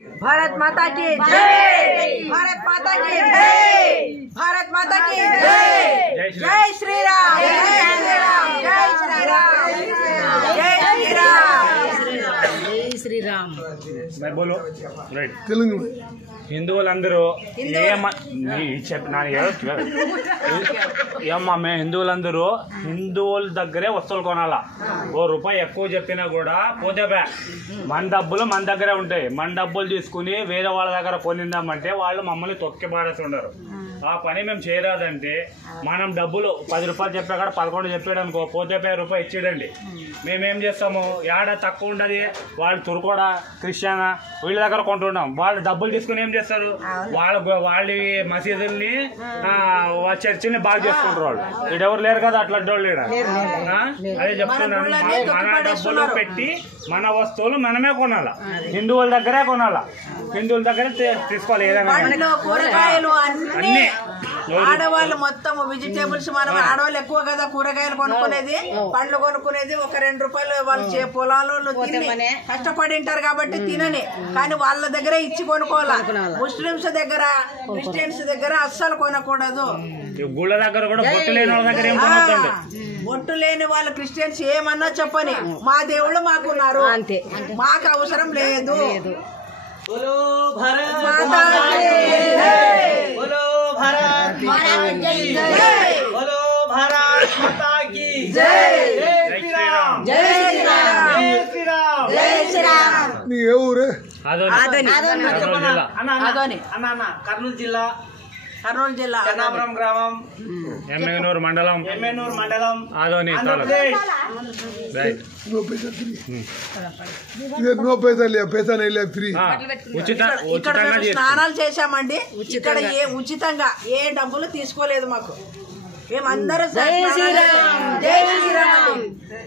भारत माता की जय, भारत माता की जय, भारत माता की जय। जय श्री राम, जय श्री राम, जय श्री राम, जय श्री राम, जय श्री राम। मैं बोलो రైట్ తెలుగు హిందువులందరూ ఏమమ్మా మేము హిందువులందరూ హిందువుల దగ్గరే వస్తువులు కొనాలా. ఓ రూపాయి ఎక్కువ చెప్పినా కూడా పోతే మన డబ్బులు మన దగ్గరే ఉంటాయి. మన డబ్బులు తీసుకుని వేరే వాళ్ళ దగ్గర కొనిందామంటే వాళ్ళు మమ్మల్ని తొక్కి పాడేస్తుంటారు. ఆ పని మేము చేయరాదంటే మనం డబ్బులు 10 రూపాయలు చెప్పే కాడ 11 చెప్పాడు అనుకో, పోతే రూపాయి ఇచ్చేయండి. మేమేం చేస్తాము, ఏడ తక్కువ ఉండదు వాళ్ళు తురుకోడా క్రిస్టియనా వీళ్ళ దగ్గర కొంటున్నాం. వాళ్ళు డబ్బులు తీసుకుని ఏం చేస్తారు, వాళ్ళ మసీదుల్ని చర్చిని బాగా చేసుకుంటారు. వాళ్ళు వీడెవరు లేరు కదా అట్లాంటి వాళ్ళు. అదే చెప్తున్నాను, మన డబ్బులు పెట్టి మన వస్తువులు మనమే కొనాలా, హిందువుల దగ్గరే కొనాలా, హిందువుల దగ్గర తీసుకోవాలి. ఏదైనా కూరగాయలు అన్ని ఆడవాళ్ళు మొత్తం వెజిటేబుల్స్, మనం ఆడవాళ్ళు ఎక్కువ కదా కూరగాయలు కొనుక్కునేది, పండ్లు కొనుక్కునేది. ఒక 2 రూపాయలు వాళ్ళు పొలాలు తిని కష్టపడి ఉంటారు కాబట్టి తినని, కానీ వాళ్ళ దగ్గర ఇచ్చి కొనుక్కోవాలా. ముస్లింస్ దగ్గర క్రిస్టియన్స్ దగ్గర అస్సలు కొనకూడదు. గుళ్ళ దగ్గర కూడా బొట్టు లేని వాళ్ళ దగ్గర ఏం కొనొద్దండి. బొట్టు లేని వాళ్ళు క్రిస్టియన్స్ ఏమన్నా చెప్పని, మా దేవుళ్ళు మాకున్నారు, మాకు అవసరం లేదు. बोलो भारत माता की जय, बोलो भारत माता की जय, बोलो भारत माता की जय, जय श्री राम, जय श्री राम, जय श्री राम, जय श्री राम। నీ ఏ ఊరే? ఆదోని, అన్న కర్నూలు జిల్లా, కర్నూలు జిల్లా చెన్నాపురం గ్రామం, ఎమ్మెగనూరు మండలం, ఎమ్మెనూరు మండలం, ఆదోని ఆంధ్రప్రదేశ్। రైట్. నో పైసా లే, పైసా नहीं ले फ्री। ఇక్కడ మేము స్నానాలు చేశామండి. ఇక్కడ ఉచితంగా ఏ డబ్బులు తీసుకోలేదు మాకు. మేమందరూ జై శ్రీరామ్, జై శ్రీరామ్.